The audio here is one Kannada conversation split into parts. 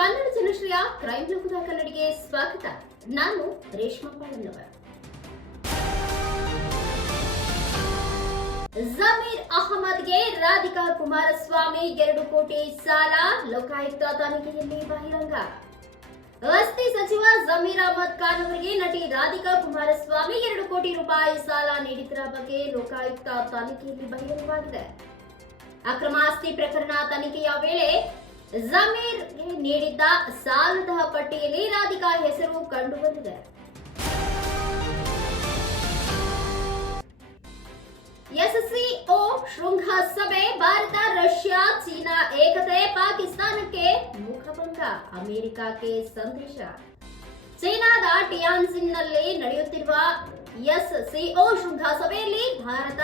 ಕನ್ನಡ ಜನಶ್ರೀಯ ಕ್ರೈಮ್ ಲೋಕದ ಕನ್ನಡಿಗೆ ಸ್ವಾಗತ. ನಾನು ರೇಷ್ಮಾ ಪಾಳನ್ನವರ್ ಜಮೀರ್ ಅಹಮದ್ಗೆ ರಾಧಿಕಾ ಕುಮಾರಸ್ವಾಮಿ ಎರಡು ಕೋಟಿ ಸಾಲ, ಲೋಕಾಯುಕ್ತ ತನಿಖೆಯಲ್ಲಿ ಬಹಿರಂಗ. ರಸ್ತೆ ಸಚಿವ ಜಮೀರ್ ಅಹಮದ್ ಖಾನ್ ಅವರಿಗೆ ನಟಿ ರಾಧಿಕಾ ಕುಮಾರಸ್ವಾಮಿ ಎರಡು ಕೋಟಿ ರೂಪಾಯಿ ಸಾಲ ನೀಡಿದ್ದರ ಬಗ್ಗೆ ಲೋಕಾಯುಕ್ತ ತನಿಖೆಯಲ್ಲಿ ಬಹಿರಂಗವಾಗಿದೆ. ಅಕ್ರಮ ಆಸ್ತಿ ಪ್ರಕರಣ ತನಿಖೆಯ ವೇಳೆ ಜಮೀರ್ಗೆ ನೀಡಿದ್ದ ಸಾಲದ ಪಟ್ಟಿಯಲ್ಲಿ ರಾಧಿಕಾ ಹೆಸರು ಕಂಡುಬಂದಿದೆ. ಎಸ್ಸಿಒ ಶೃಂಗಸಭೆ ಭಾರತ, ರಷ್ಯಾ, ಚೀನಾ ಏಕತೆ, ಪಾಕಿಸ್ತಾನಕ್ಕೆ ಮುಖಭಂಗ, ಅಮೆರಿಕಕ್ಕೆ ಸಂದೇಶ. ಚೀನಾದ ಟಿಯಾನ್ಸಿನ್ನಲ್ಲಿ ನಡೆಯುತ್ತಿರುವ ಎಸ್ಸಿಒ ಶೃಂಗಸಭೆಯಲ್ಲಿ ಭಾರತ,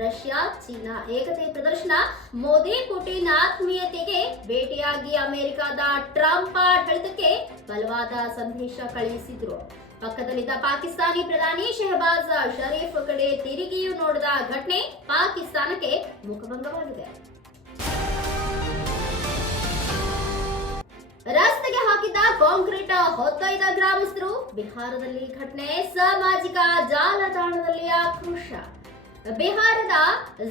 ರಷ್ಯಾ, ಚೀನಾ ಏಕತೆ ಪ್ರದರ್ಶನ. ಮೋದಿ ಪುಟಿನ್ ಆತ್ಮೀಯತೆಗೆ ಭೇಟಿಯಾಗಿ ಅಮೆರಿಕದ ಟ್ರಂಪ್ ಆಡಳಿತಕ್ಕೆ ಬಲವಾದ ಸಂದೇಶ ಕಳುಹಿಸಿದ್ರು. ಪಕ್ಕದಲ್ಲಿದ್ದ ಪಾಕಿಸ್ತಾನಿ ಪ್ರಧಾನಿ ಶೆಹಬಾಜ್ ಶರೀಫ್ ಕಡೆ ತಿರುಗಿಯೂ ನೋಡಿದ ಘಟನೆ ಪಾಕಿಸ್ತಾನಕ್ಕೆ ಮುಖಭಂಗವಾಗಿದೆ. ಹಾಕಿದ್ದ ಕಾಂಕ್ರೀಟ್ ಹೊತ್ತೊಯ್ದ ಗ್ರಾಮಸ್ಥರು. ಬಿಹಾರದಲ್ಲಿ ಘಟನೆ ಸಾಮಾಜಿಕ ಜಾಲತಾಣದಲ್ಲಿ ಆಕ್ರೋಶ. ಬಿಹಾರದ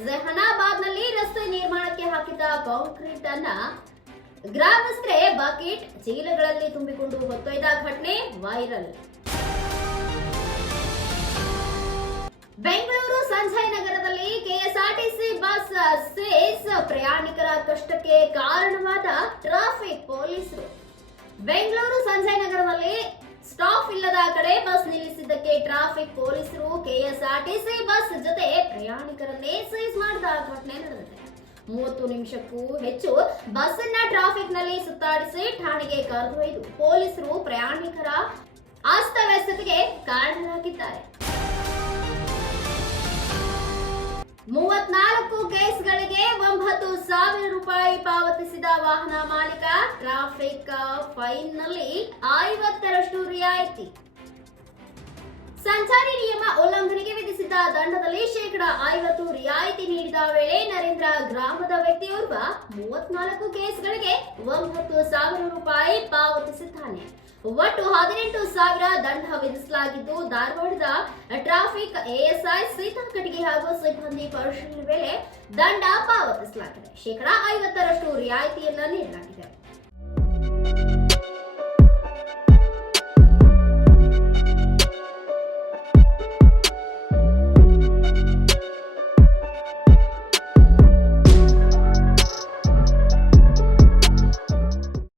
ಜೆಹನಾಬಾದ್ನಲ್ಲಿ ರಸ್ತೆ ನಿರ್ಮಾಣಕ್ಕೆ ಹಾಕಿದ್ದ ಕಾಂಕ್ರೀಟ್ ಅನ್ನ ಗ್ರಾಮಸ್ಥರೇ ಬಕೆಟ್ ಚೀಲಗಳಲ್ಲಿ ತುಂಬಿಕೊಂಡು ಹೊತ್ತೊಯ್ದ ಘಟನೆ ವೈರಲ್. ಬೆಂಗಳೂರು ಸಂಜಯ್ ನಗರದಲ್ಲಿ ಕೆಎಸ್ಆರ್ಟಿಸಿ ಬಸ್ ಸೇಸ್ ಪ್ರಯಾಣಿಕರ ಕಷ್ಟಕ್ಕೆ ಕಾರಣವಾದ ಟ್ರಾಫಿಕ್ ಪೊಲೀಸರು ಬೆಂಗಳೂರು ಸಂಜಯ್ ನಗರದಲ್ಲಿ ಸ್ಟಾಪ್ ಇಲ್ಲದ ಕಡೆ ಬಸ್ ನಿಲ್ಲಿಸಿದ್ದಕ್ಕೆ ಟ್ರಾಫಿಕ್ ಪೊಲೀಸರು, ಕೆಎಸ್ಆರ್ಟಿಸಿ ಬಸ್ ಜೊತೆ ಪ್ರಯಾಣಿಕರನ್ನೇ ಸೀಸ್ ಮಾಡಿದ ಘಟನೆ ನಡೆದಿದೆ. ಮೂವತ್ತು ನಿಮಿಷಕ್ಕೂ ಹೆಚ್ಚು ಬಸ್ ಅನ್ನ ಟ್ರಾಫಿಕ್ನಲ್ಲಿ ಸುತ್ತಾಡಿಸಿ ಠಾಣೆಗೆ ಕರೆದೊಯ್ದು ಪೊಲೀಸರು ಪ್ರಯಾಣಿಕರ ಅಸ್ತವ್ಯಸ್ತತೆಗೆ ಕಾರಣರಾಗಿದ್ದಾರೆ. ಮೂವತ್ನಾಲ್ಕು ಕೇಸ್ಗಳಿಗೆ ಒಂಬತ್ತು ಸಾವಿರ ರೂಪಾಯಿ ಪಾವತಿಸಿದ ವಾಹನ ಮಾಲೀಕ ಟ್ರಾಫಿಕ್ ಫೈನ್ನಲ್ಲಿ ಐವತ್ತರಷ್ಟು ರಿಯಾಯಿತಿ. ಸಂಚಾರಿ ನಿಯಮ ಉಲ್ಲಂಘನೆಗೆ ವಿಧಿಸಿದ್ದ ದಂಡದಲ್ಲಿ ಶೇಕಡ ಐವತ್ತು ರಿಯಾಯಿತಿ ನೀಡಿದ ವೇಳೆ ನರೇಂದ್ರ ಗ್ರಾಮದ ವ್ಯಕ್ತಿಯೋರ್ವ ಮೂವತ್ನಾಲ್ಕು ಕೇಸ್ಗಳಿಗೆ ಒಂಬತ್ತು ಸಾವಿರ ರೂಪಾಯಿ ಪಾವತಿಸಿದ್ದಾನೆ. ಒಟ್ಟು ಹದಿನೆಂಟು ಸಾವಿರ ದಂಡ ವಿಧಿಸಲಾಗಿದ್ದು, ಧಾರವಾಡದ ಟ್ರಾಫಿಕ್ ಎಎಸ್ಐ ಸೀತಾ ಕಟಿಗೆ ಹಾಗೂ ಸಿಬ್ಬಂದಿ ಪರಿಶೀಲನೆ ವೇಳೆ ದಂಡ ಪಾವತಿಸಲಾಗಿದೆ. ಶೇಕಡಾ ಐವತ್ತರಷ್ಟು ರಿಯಾಯಿತಿಯನ್ನ ನೀಡಲಾಗಿದೆ.